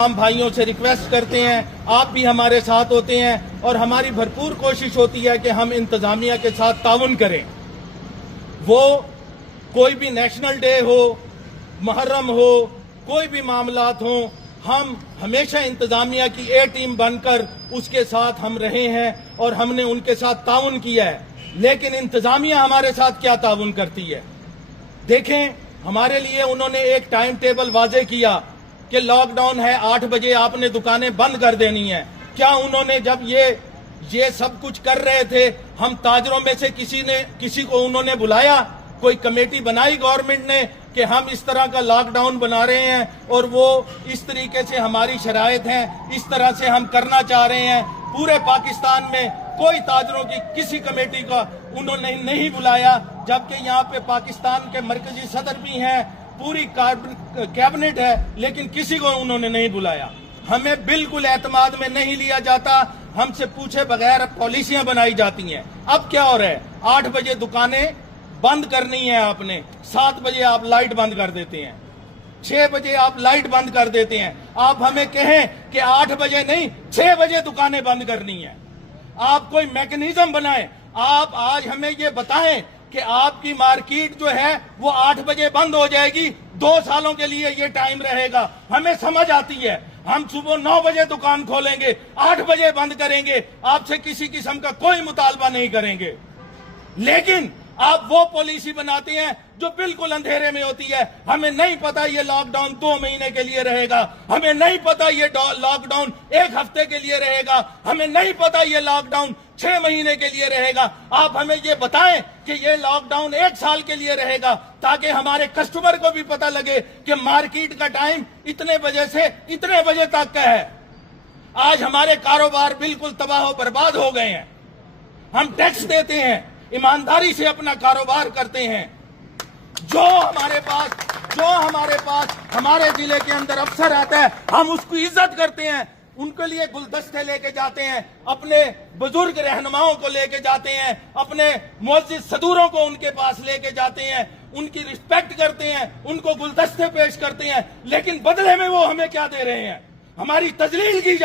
हम भाइयों से रिक्वेस्ट करते हैं, आप भी हमारे साथ होते हैं और हमारी भरपूर कोशिश होती है कि हम इंतजामिया के साथ ताउन करें। वो कोई भी नेशनल डे हो, मुहर्रम हो, कोई भी मामलात हो, हम हमेशा इंतजामिया की ए टीम बनकर उसके साथ हम रहे हैं और हमने उनके साथ ताउन किया है। लेकिन इंतजामिया हमारे साथ क्या ताउन करती है? देखें, हमारे लिए उन्होंने एक टाइम टेबल वाजे किया कि लॉकडाउन है, 8 बजे आपने दुकानें बंद कर देनी है। क्या उन्होंने जब ये सब कुछ कर रहे थे, हम ताजरों में से किसी को उन्होंने बुलाया? कोई कमेटी बनाई गवर्नमेंट ने कि हम इस तरह का लॉकडाउन बना रहे हैं और वो इस तरीके से हमारी शराइत हैं, इस तरह से हम करना चाह रहे हैं? पूरे पाकिस्तान में कोई ताजरों की किसी कमेटी का उन्होंने नहीं बुलाया, जबकि यहाँ पे पाकिस्तान के मरकजी सदर भी हैं, पूरी कैबिनेट है, लेकिन किसी को उन्होंने नहीं बुलाया। हमें बिल्कुल एतमाद में नहीं लिया जाता, हमसे पूछे बगैर पॉलिसियां बनाई जाती हैं। अब क्या हो रहा है? 8 बजे दुकानें बंद करनी है आपने, 7 बजे आप लाइट बंद कर देते हैं, 6 बजे आप लाइट बंद कर देते हैं। आप हमें कहें कि 8 बजे नहीं, 6 बजे दुकानें बंद करनी है। आप कोई मैकेनिज्म बनाएं। आप आज हमें ये बताएं कि आपकी मार्केट जो है वो 8 बजे बंद हो जाएगी, 2 सालों के लिए ये टाइम रहेगा। हमें समझ आती है, हम सुबह 9 बजे दुकान खोलेंगे, 8 बजे बंद करेंगे, आपसे किसी किस्म का कोई मुतालबा नहीं करेंगे। लेकिन आप वो पॉलिसी बनाते हैं जो बिल्कुल अंधेरे में होती है। हमें नहीं पता ये लॉकडाउन 2 महीने के लिए रहेगा, हमें नहीं पता ये लॉकडाउन 1 हफ्ते के लिए रहेगा, हमें नहीं पता ये लॉकडाउन 6 महीने के लिए रहेगा। आप हमें ये बताएं कि ये लॉकडाउन 1 साल के लिए रहेगा, ताकि हमारे कस्टमर को भी पता लगे कि मार्केट का टाइम इतने बजे से इतने बजे तक का है। आज हमारे कारोबार बिल्कुल तबाह बर्बाद हो गए हैं। हम टैक्स देते हैं, ईमानदारी से अपना कारोबार करते हैं। जो हमारे पास हमारे जिले के अंदर अफसर आता है, हम उसकी इज्जत करते हैं, उनके लिए गुलदस्ते लेके जाते हैं, अपने बुजुर्ग रहनुमाओं को लेके जाते हैं, अपने मुअज्जिज सदूरों को उनके पास लेके जाते हैं, उनकी रिस्पेक्ट करते हैं, उनको गुलदस्ते पेश करते हैं। लेकिन बदले में वो हमें क्या दे रहे हैं? हमारी तजलील की